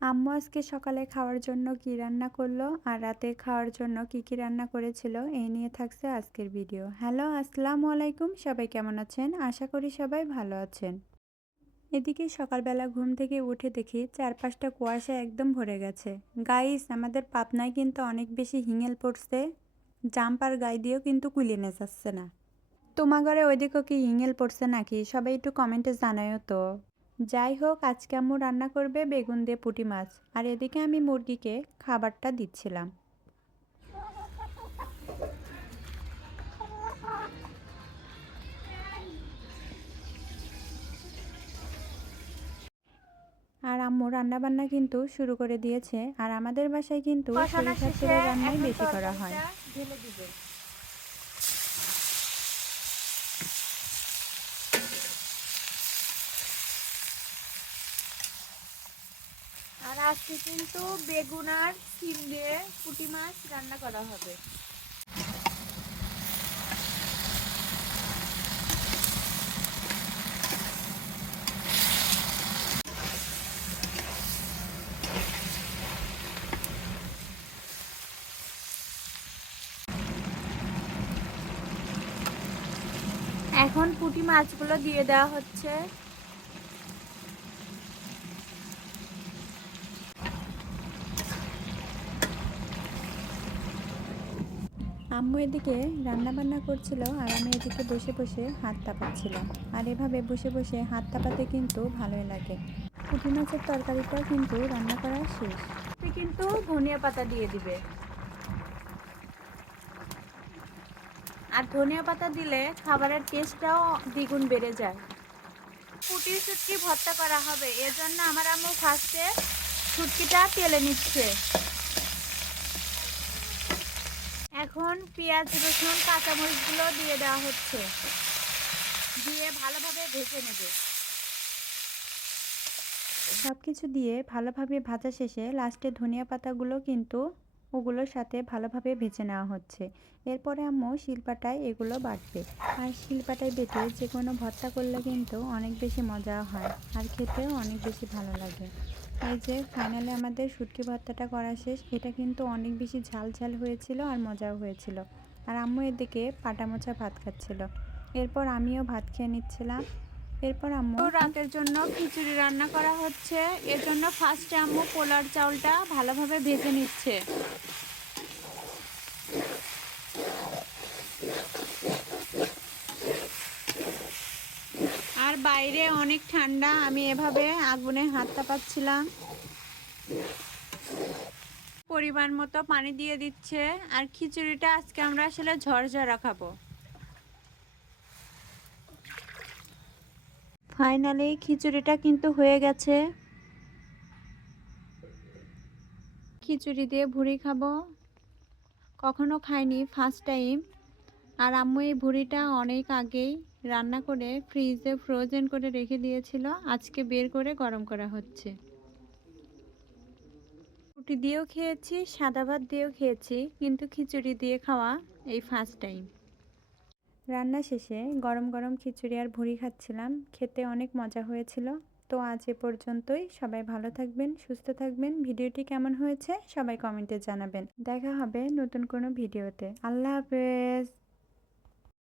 আম্মু আজকে সকালে খাওয়ার জন্য কি রান্না করল আর রাতে খাওয়ার জন্য কি কি রান্না করেছিল, এই নিয়ে থাকছে আজকের ভিডিও। হ্যালো, আসসালামু আলাইকুম, সবাই কেমন আছেন? আশা করি সবাই ভালো আছেন। এদিকে সকালবেলা ঘুম থেকে উঠে দেখি চারপাশটা কুয়াশা একদম ভরে গেছে। গাইস আমাদের পাবনায় কিন্তু অনেক বেশি হিঙেল পড়ছে। জাম্পার গায়ে দিয়েও কিন্তু কুলিয়ে যাচ্ছে না। তোমার ঘরে ওইদিকেও কি হিঙেল পড়ছে নাকি? সবাই একটু কমেন্টে জানায়ও তো। যাই হোক আজকে আম্মু রান্না করবে বেগুন দিয়ে পুঁটি মাছ। আর এদিকে আমি মুরগিকে খাবারটা দিচ্ছিলাম। আর আম্মু রান্না বান্না কিন্তু শুরু করে দিয়েছে। আর আমাদের বাসায় কিন্তু রান্নাই বেশি করা হয়। ঢেলে দিবে। আর আজকে কিন্তু বেগুন আর সিম দিয়ে পুঁটি মাছ রান্না করা হবে। এখন পুঁটি মাছগুলো দিয়ে দেওয়া হচ্ছে। আম্মু এদিকে রান্না বান্না করছিল আর আমি এদিকে বসে বসে হাত তাপাচ্ছিলাম। আর এভাবে বসে বসে হাত তাপাতে কিন্তু ভালোই লাগে। পুঁটি মাছের তরকারিটাও কিন্তু রান্না করা শেষ। কিন্তু ধনিয়া পাতা দিয়ে দিবে। আর ধনিয়া পাতা দিলে খাবারের টেস্টটাও দ্বিগুণ বেড়ে যায়। পুটি শুটকি ভর্তা করা হবে। এজন্য আমার আম্মু ফার্স্টে শুটকিটা তেলে নিচ্ছে। এখন পেঁয়াজ, রসুন, কাঁচামরিচগুলো দিয়ে দেওয়া হচ্ছে। দিয়ে ভালোভাবে ভেজে নেবে। সব কিছু দিয়ে ভালোভাবে ভাজা শেষে লাস্টে ধনিয়া পাতাগুলো কিন্তু ওগুলোর সাথে ভালোভাবে ভেজে নেওয়া হচ্ছে। এরপরে আম্মু শিলপাটায় এগুলো বাটবে। আর শিলপাটায় বেটে যে কোনো ভর্তা করলে কিন্তু অনেক বেশি মজা হয় আর খেতেও অনেক বেশি ভালো লাগে। এই যে ফাইনালি আমাদের শুটকি ভর্তাটা করা শেষ, এটা কিন্তু অনেক বেশি ঝাল ঝাল হয়েছিল আর মজাও হয়েছিল। আর আম্মু এদিকে পাটা মোচা ভাত খাচ্ছিল। এরপর আমিও ভাত খেয়ে নিচ্ছিলাম। এরপর আম্মু রাতের জন্য খিচুড়ি রান্না করা হচ্ছে। এর জন্য ফার্স্টে আম্মু পোলার চাউলটা ভালোভাবে ভেজে নিচ্ছে। আর বাইরে অনেক ঠান্ডা। আমি এভাবে আগুনে হাত তাপাচ্ছিলাম পরিমাণ মতো পানি দিয়ে দিচ্ছে। আর খিচুড়িটা আজকে আমরা আসলে ঝরঝরা খাব। ফাইনালি খিচুড়িটা কিন্তু হয়ে গেছে। খিচুড়ি দিয়ে ভুড়ি খাব। কখনো খাইনি, ফার্স্ট টাইম। আর আম্মু এই ভুড়িটা অনেক আগেই রান্না করে ফ্রিজে ফ্রোজেন করে রেখে দিয়েছিল। আজকে বের করে গরম করা হচ্ছে। রুটি দিয়েও খেয়েছি, সাদা ভাত দিয়েও খেয়েছি, কিন্তু খিচুড়ি দিয়ে খাওয়া এই ফার্স্ট টাইম রান্না শেষে গরম গরম খিচুড়ি আর ভুড়ি খাচ্ছিলাম, খেতে অনেক মজা হয়েছিল। তো আজ এ পর্যন্তই, সবাই ভালো থাকবেন, সুস্থ থাকবেন। ভিডিওটি কেমন হয়েছে সবাই কমেন্টে জানাবেন। দেখা হবে নতুন কোনো ভিডিওতে। আল্লাহ হাফেজ।